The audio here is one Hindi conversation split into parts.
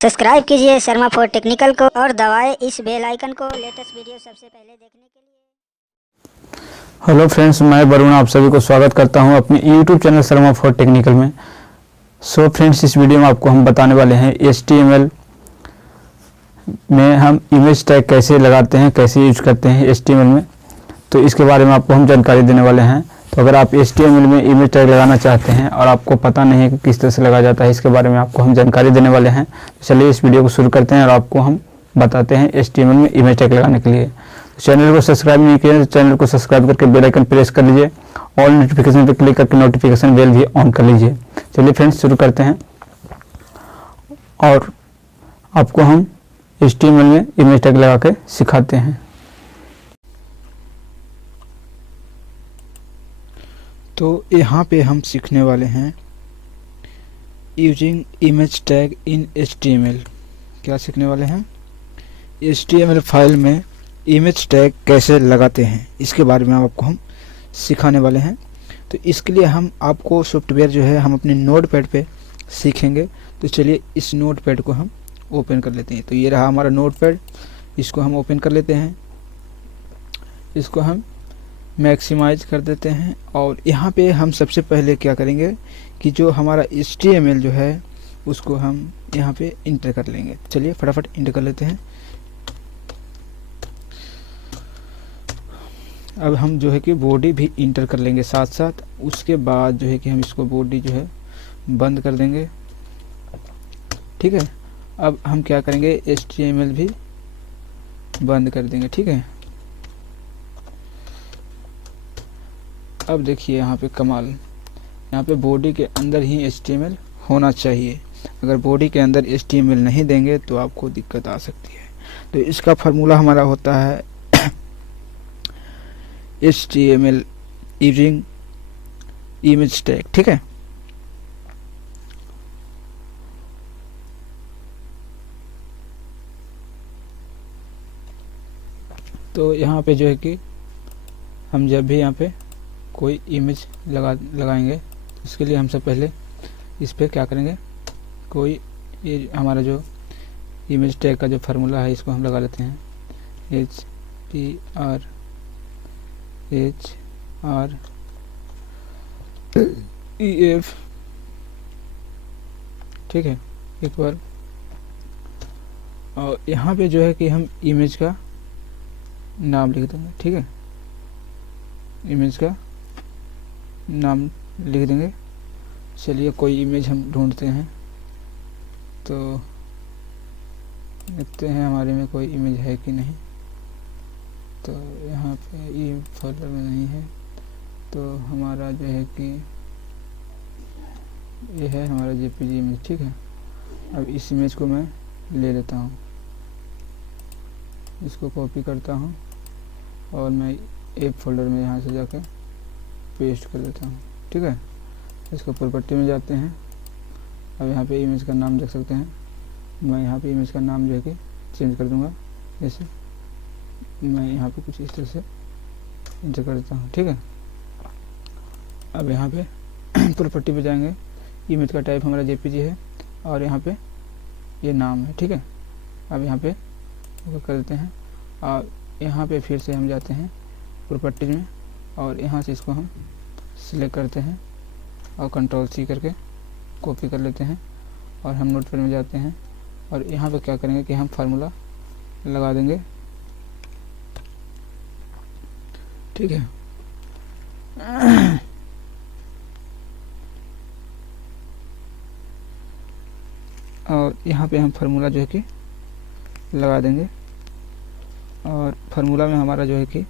सब्सक्राइब कीजिए शर्मा फॉर टेक्निकल को और दबाएं इस बेल आइकन को लेटेस्ट वीडियो सबसे पहले देखने के लिए। हेलो फ्रेंड्स, मैं वरुण आप सभी को स्वागत करता हूं अपने YouTube channel Sharma for technical में। सो फ्रेंड्स, इस वीडियो में आपको हम बताने वाले हैं HTML में हम इमेज टैग कैसे लगाते हैं, कैसे यूज करते हैं HTML में। तो इसके बारे में आपको हम जानकारी देने वाले हैं। तो अगर आप HTML में इमेज टैग लगाना चाहते हैं और आपको पता नहीं है कि किस तरह से लगाया जाता है, इसके बारे में आपको हम जानकारी देने वाले हैं। तो चलिए इस वीडियो को शुरू करते हैं और आपको हम बताते हैं HTML में इमेज टैग लगाने के लिए। चैनल को सब्सक्राइब नहीं किया तो चैनल को सब्सक्राइब करके बेल आइकन प्रेस कर लीजिए। ऑल नोटिफिकेशन पर क्लिक करके नोटिफिकेशन बेल भी ऑन कर लीजिए। चलिए फ्रेंड्स, शुरू करते हैं और आपको हम HTML में इमेज टैग लगा के सिखाते हैं। तो यहाँ पे हम सीखने वाले हैं using image tag in HTML। क्या सीखने वाले हैं? HTML फाइल में इमेज टैग कैसे लगाते हैं, इसके बारे में आपको हम सिखाने वाले हैं। तो इसके लिए हम आपको सॉफ्टवेयर जो है हम अपने नोटपैड पे सीखेंगे। तो चलिए इस नोटपैड को हम ओपन कर लेते हैं। तो ये रहा हमारा नोटपैड, इसको हम ओपन कर लेते हैं। इसको हम मैक्सिमाइज कर देते हैं और यहाँ पे हम सबसे पहले क्या करेंगे कि जो हमारा HTML जो है उसको हम यहाँ पे इंटर कर लेंगे। चलिए फटाफट इंटर कर लेते हैं। अब हम जो है कि बॉडी भी इंटर कर लेंगे साथ साथ। उसके बाद जो है कि हम इसको बॉडी जो है बंद कर देंगे। ठीक है, अब हम क्या करेंगे, HTML भी बंद कर देंगे। ठीक है, अब देखिए यहाँ पे कमाल, यहाँ पे बॉडी के अंदर ही HTML होना चाहिए। अगर बॉडी के अंदर HTML नहीं देंगे तो आपको दिक्कत आ सकती है। तो इसका फार्मूला हमारा होता है HTML यूजिंग इमेज टैग। ठीक है, तो यहाँ पे जो है कि हम जब भी यहाँ पे कोई इमेज लगाएंगे तो इसके लिए हम सब पहले इस पे क्या करेंगे, कोई ये हमारा जो इमेज टैग का जो फार्मूला है इसको हम लगा लेते हैं। HTREF। ठीक है, एक बार। और यहाँ पे जो है कि हम इमेज का नाम लिख देंगे। ठीक है, इमेज का नाम लिख देंगे। चलिए कोई इमेज हम ढूंढते हैं, तो देखते हैं हमारे में कोई इमेज है कि नहीं। तो यहाँ पे ये फोल्डर में नहीं है, तो हमारा जो है कि ये है हमारा JPG इमेज। ठीक है, अब इस इमेज को मैं ले लेता हूँ, इसको कॉपी करता हूँ और मैं एक फोल्डर में यहाँ से जाकर पेस्ट कर देता हूँ। ठीक है, इसको प्रॉपर्टी में जाते हैं। अब यहाँ पे इमेज का नाम देख सकते हैं। मैं यहाँ पे इमेज का नाम जो है कि चेंज कर दूँगा। जैसे मैं यहाँ पे कुछ इस तरह से इंटर कर देता हूँ। ठीक है, अब यहाँ पे प्रॉपर्टी पे जाएंगे। इमेज का टाइप हमारा JPG है और यहाँ पे ये नाम है। ठीक है, अब यहाँ पे कर देते हैं और यहाँ पे फिर से हम जाते हैं प्रॉपर्टी में और यहाँ से इसको हम सिलेक्ट करते हैं और Ctrl+C करके कॉपी कर लेते हैं और हम नोटपैड में जाते हैं और यहाँ पे क्या करेंगे कि हम फार्मूला लगा देंगे। ठीक है, और यहाँ पे हम फार्मूला जो है कि लगा देंगे और फार्मूला में हमारा जो है कि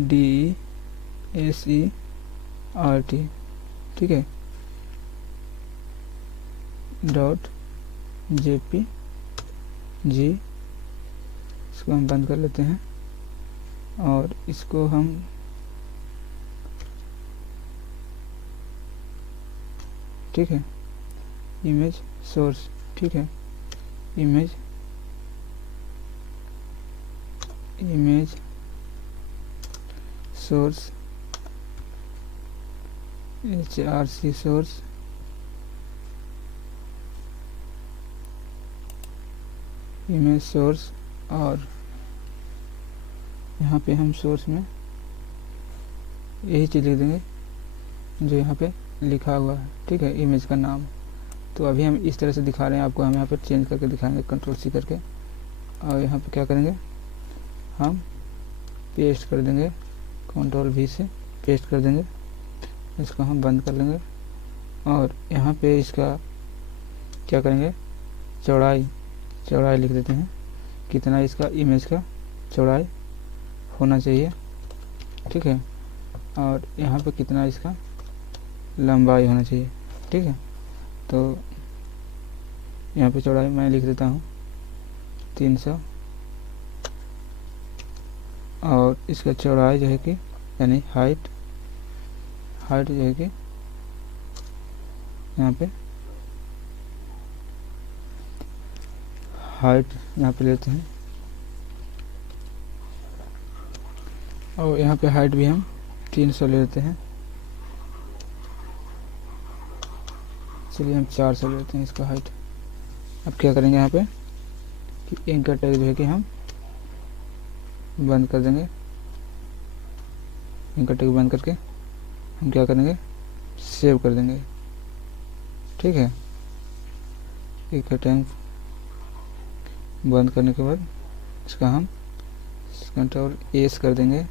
DESERT। ठीक है, .jpg, इसको हम बंद कर लेते हैं और इसको हम ठीक है, इमेज सोर्स। ठीक है, image source HRC source image source, और यहाँ पे हम सोर्स में यही चीज़ लिख देंगे जो यहाँ पे लिखा हुआ है, ठीक है, इमेज का नाम। तो अभी हम इस तरह से दिखा रहे हैं आपको, हम यहाँ पर चेंज करके दिखाएंगे Ctrl+C करके, और यहाँ पे क्या करेंगे, हम पेस्ट कर देंगे, Ctrl+V से पेस्ट कर देंगे, इसको हम बंद कर लेंगे। और यहाँ पे इसका क्या करेंगे, चौड़ाई लिख देते हैं, कितना इसका इमेज का चौड़ाई होना चाहिए, ठीक है, और यहाँ पे कितना इसका लंबाई होना चाहिए, ठीक है। तो यहाँ पे चौड़ाई मैं लिख देता हूँ 300, और इसका चौड़ाई जो है कि यानी हाइट जो है कि यहाँ पे हाइट यहाँ पे लेते हैं, और यहाँ पे हाइट भी हम 300 ले लेते हैं। चलिए हम 400 लेते हैं इसका हाइट। अब क्या करेंगे यहाँ पे कि एंकर टैग जो है कि हम बंद कर देंगे, एंकर टैग बंद करके हम क्या करेंगे, सेव कर देंगे, ठीक है। एंकर टैग बंद करने के बाद इसका हम Ctrl+S कर देंगे।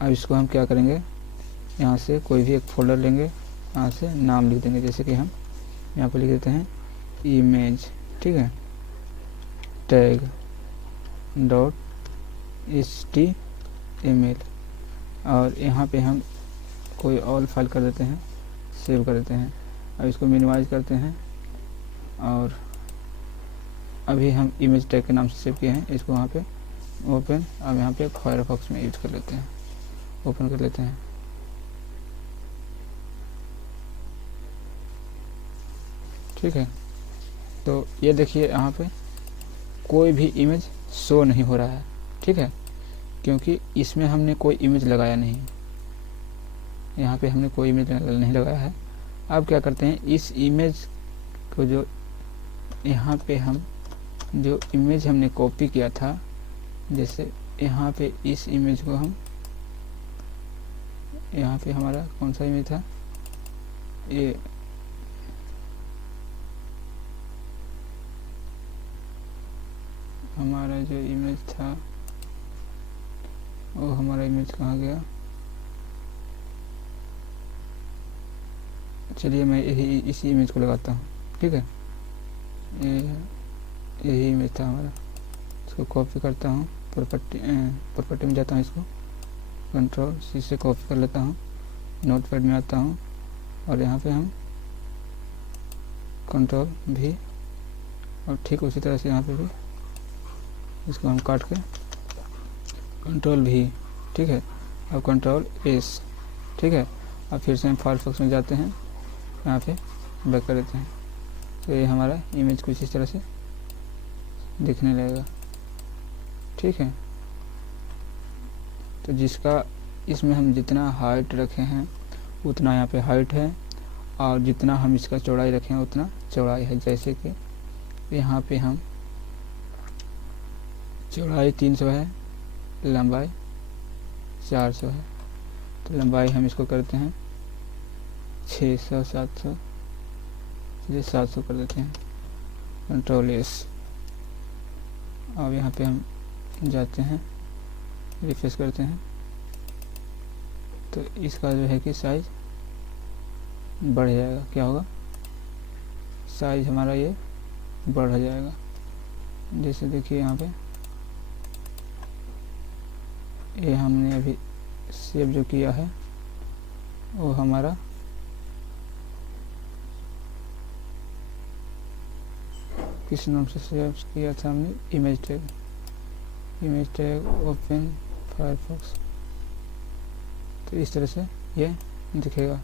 अब इसको हम क्या करेंगे, यहाँ से कोई भी एक फोल्डर लेंगे, यहाँ से नाम लिख देंगे, जैसे कि हम यहाँ पे लिख देते हैं इमेज, ठीक है, टैग .html, और यहाँ पे हम कोई और फाइल कर देते हैं, सेव कर देते हैं। अब इसको मिनिमाइज करते हैं, और अभी हम इमेज टैग के नाम से सेव किए हैं, इसको वहाँ पे ओपन, अब यहाँ पे फायरफॉक्स में यूज कर लेते हैं, ओपन कर लेते हैं, ठीक है। तो ये देखिए यहाँ पे कोई भी इमेज शो नहीं हो रहा है, ठीक है, क्योंकि इसमें हमने कोई इमेज लगाया नहीं, यहाँ पे हमने कोई इमेज नहीं लगाया है। अब क्या करते हैं, इस इमेज को जो यहाँ पे हम जो इमेज हमने कॉपी किया था, जैसे यहाँ पे इस इमेज को हम, यहाँ पे हमारा कौन सा इमेज था, ये हमारा जो इमेज था वो हमारा इमेज कहाँ गया, चलिए मैं इसी इमेज को लगाता हूँ, ठीक है, यही इमेज था हमारा। इसको कॉपी करता हूँ, प्रॉपर्टी में जाता हूँ, इसको Ctrl+C से कॉपी कर लेता हूँ, नोटपैड में आता हूँ, और यहाँ पे हम Ctrl+V, और ठीक उसी तरह से यहाँ पे भी इसको हम काट के Ctrl+V, ठीक है, अब Ctrl+S, ठीक है। अब फिर से हम फायरफॉक्स में जाते हैं, यहाँ पे बैक कर देते हैं, तो ये हमारा इमेज कुछ इस तरह से दिखने लगेगा, ठीक है। तो जिसका इसमें हम जितना हाइट रखे हैं उतना यहाँ पे हाइट है, और जितना हम इसका चौड़ाई रखे हैं उतना चौड़ाई है। जैसे कि यहाँ पे हम चौड़ाई 300 है, लंबाई 400 है, तो लंबाई हम इसको करते हैं 600 700, चलिए 700 कर देते हैं, Ctrl+S। अब यहाँ पे हम जाते हैं, रिफ्रेश करते हैं, तो इसका जो है कि साइज बढ़ जाएगा, क्या होगा, साइज हमारा ये बढ़ जाएगा। जैसे देखिए यहाँ पे ये हमने अभी सेव जो किया है वो हमारा किस नाम से सेव किया था हमने, इमेज टैग ओपन फायरफॉक्स, तो इस तरह से ये दिखेगा।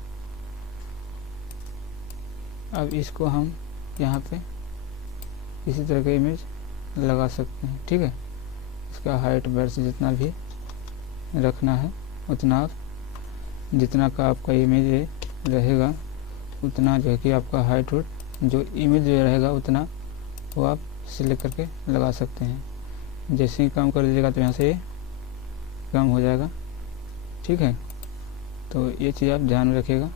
अब इसको हम यहाँ पे इसी तरह का इमेज लगा सकते हैं, ठीक है। इसका हाइट वर्स जितना भी रखना है उतना, जितना का आपका इमेज रहेगा उतना जो है कि आपका हाइट जो इमेज जो रहेगा उतना वो आप सिलेक्ट करके लगा सकते हैं। जैसे ही काम कर दीजिएगा तो यहाँ से ये काम हो जाएगा, ठीक है। तो ये चीज़ आप ध्यान में रखिएगा।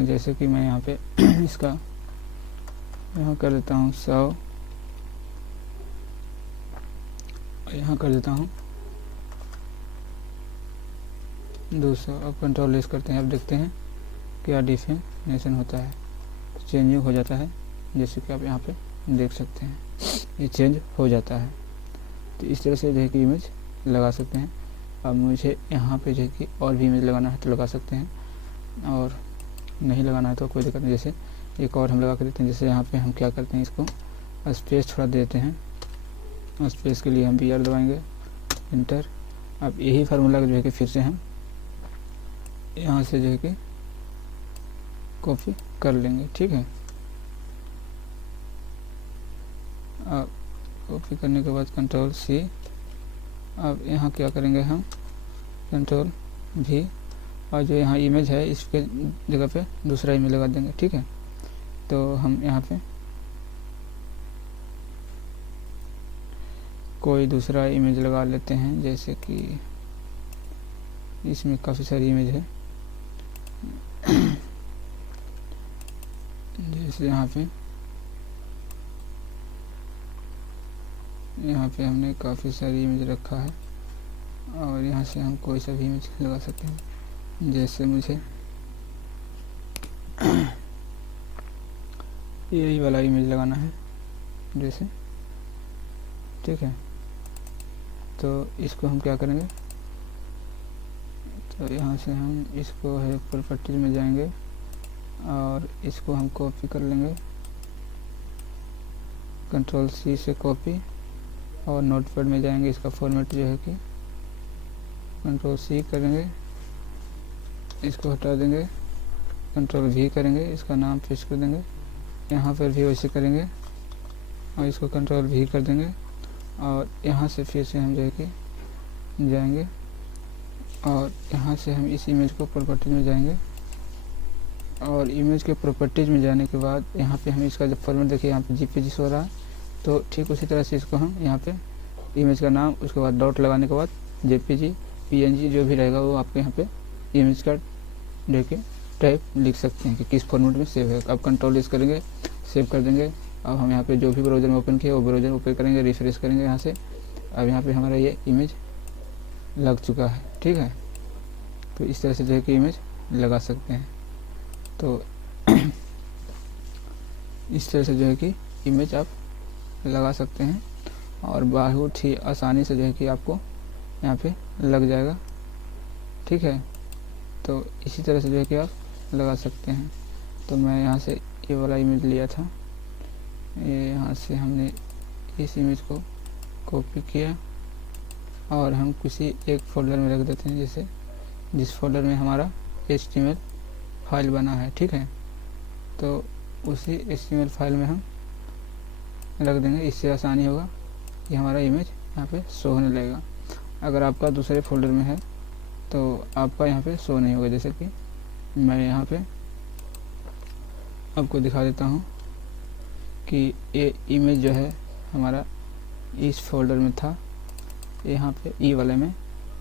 जैसे कि मैं यहाँ पे इसका यहाँ कर देता हूँ 100, यहाँ कर देता हूँ 200। अब कंट्रोल लेस करते हैं। अब देखते हैं क्या डिफिनेशन होता है, तो चेंजिंग हो जाता है, जैसे कि आप यहाँ पे देख सकते हैं ये चेंज हो जाता है। तो इस तरह से जो है कि इमेज लगा सकते हैं। अब मुझे यहाँ पे जो है कि और भी इमेज लगाना है तो लगा सकते हैं, और नहीं लगाना है तो कोई दिक्कत नहीं। जैसे एक और हम लगा कर देते हैं। जैसे यहाँ पे हम क्या करते हैं, इसको स्पेस थोड़ा देते हैं। स्पेस के लिए हम BR दबाएंगे, इंटर। अब यही फार्मूला जो है कि फिर से हम यहाँ से जो है कि कॉपी कर लेंगे, ठीक है। अब कॉपी करने के बाद कंट्रोल C। अब यहाँ क्या करेंगे, हम कंट्रोल V, और जो यहाँ इमेज है इसके जगह पे दूसरा इमेज लगा देंगे, ठीक है। तो हम यहाँ पे कोई दूसरा इमेज लगा लेते हैं। जैसे कि इसमें काफ़ी सारी इमेज है। जैसे यहाँ पे हमने काफ़ी सारी इमेज रखा है, और यहाँ से हम कोई सा भी इमेज लगा सकते हैं। जैसे मुझे यही वाला इमेज लगाना है, जैसे, ठीक है। तो इसको हम क्या करेंगे, तो यहाँ से हम इसको है प्रॉपर्टीज में जाएंगे और इसको हम कॉपी कर लेंगे, कंट्रोल C से कॉपी, और नोटपैड में जाएंगे। इसका फॉर्मेट जो है कि कंट्रोल C करेंगे, इसको हटा देंगे, कंट्रोल V करेंगे, इसका नाम पेस्ट कर देंगे। यहाँ पर भी वैसे करेंगे और इसको कंट्रोल V कर देंगे, और यहाँ से फिर से हम जो है कि जाएंगे, और यहाँ से हम इस इमेज को प्रॉपर्टीज में जाएंगे, और इमेज के प्रॉपर्टीज में जाने के बाद यहाँ पे हम इसका जब फॉर्मेट देखिए, यहाँ पे JPG हो रहा है। तो ठीक उसी तरह से इसको हम यहाँ पे इमेज का नाम, उसके बाद डॉट लगाने के बाद JPG PNG जो भी रहेगा वो आपके यहाँ पे इमेज का देखिए टाइप लिख सकते हैं कि किस फॉर्मेट में सेव है। अब कंट्रोल इस करेंगे, सेव कर देंगे। अब हम यहाँ पे जो भी ब्राउज़र में ओपन किया वो ब्राउज़र ओपन करेंगे, रिफ्रेश करेंगे यहाँ से। अब यहाँ पे हमारा ये इमेज लग चुका है, ठीक है। तो इस तरह से जो है कि इमेज लगा सकते हैं। तो इस तरह से जो है कि इमेज आप लगा सकते हैं, और बहुत ही आसानी से जो है कि आपको यहाँ पे लग जाएगा, ठीक है। तो इसी तरह से जो है कि आप लगा सकते हैं। तो मैं यहाँ से ये वाला इमेज लिया था, ये यहाँ से हमने इस इमेज को कॉपी किया और हम किसी एक फोल्डर में रख देते हैं, जैसे जिस फोल्डर में हमारा HTML फाइल बना है, ठीक है। तो उसी HTML फाइल में हम रख देंगे। इससे आसानी होगा कि हमारा इमेज यहाँ पे शो होने लगेगा। अगर आपका दूसरे फोल्डर में है तो आपका यहाँ पे शो नहीं होगा। जैसे कि मैं यहाँ पे आपको दिखा देता हूँ कि ये इमेज जो है हमारा इस फोल्डर में था, यहाँ पे ई वाले में,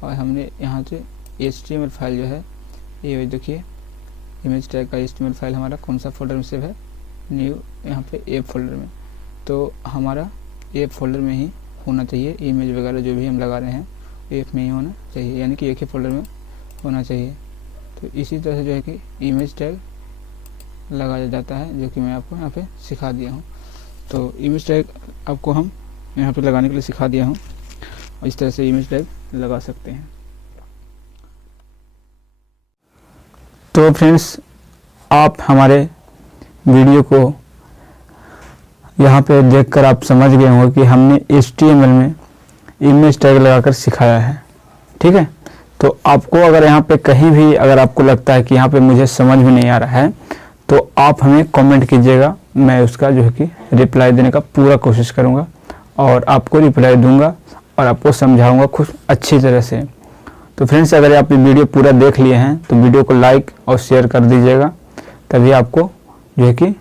और हमने यहाँ से HTML फाइल जो है ये देखिए, इमेज टैग का HTML फाइल हमारा कौन सा फोल्डर में सेव है, न्यू, यहाँ पे ए फोल्डर में। तो हमारा ए फोल्डर में ही होना चाहिए, इमेज वगैरह जो भी हम लगा रहे हैं एक में ही होना चाहिए, यानी कि एक ही फोल्डर में होना चाहिए। तो इसी तरह से जो है कि इमेज टैग लगाया जाता है, जो कि मैं आपको यहाँ पे सिखा दिया हूँ। तो इमेज टैग आपको हम यहाँ पे लगाने के लिए सिखा दिया हूँ, और इस तरह से इमेज टैग लगा सकते हैं। तो फ्रेंड्स, आप हमारे वीडियो को यहाँ पे देखकर आप समझ गए होंगे कि हमने HTML में इमेज टैग लगाकर सिखाया है, ठीक है। तो आपको अगर यहाँ पे कहीं भी अगर आपको लगता है कि यहाँ पे मुझे समझ में नहीं आ रहा है, तो आप हमें कमेंट कीजिएगा, मैं उसका जो है कि रिप्लाई देने का पूरा कोशिश करूँगा, और आपको रिप्लाई दूंगा और आपको समझाऊंगा खुद अच्छी तरह से। तो फ्रेंड्स, अगर आप ये वीडियो पूरा देख लिए हैं तो वीडियो को लाइक और शेयर कर दीजिएगा, तभी आपको जो है कि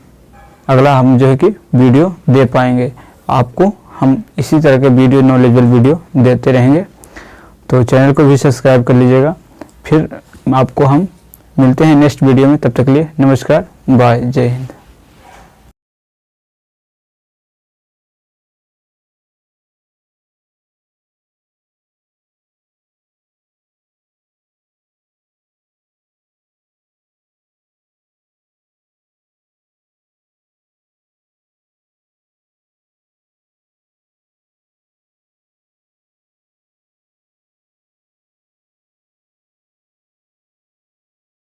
अगला हम जो है कि वीडियो दे पाएंगे। आपको हम इसी तरह के वीडियो, नॉलेजेबल वीडियो देते रहेंगे। तो चैनल को भी सब्सक्राइब कर लीजिएगा। फिर आपको हम मिलते हैं नेक्स्ट वीडियो में, तब तक के लिए नमस्कार, बाय, जय हिंद।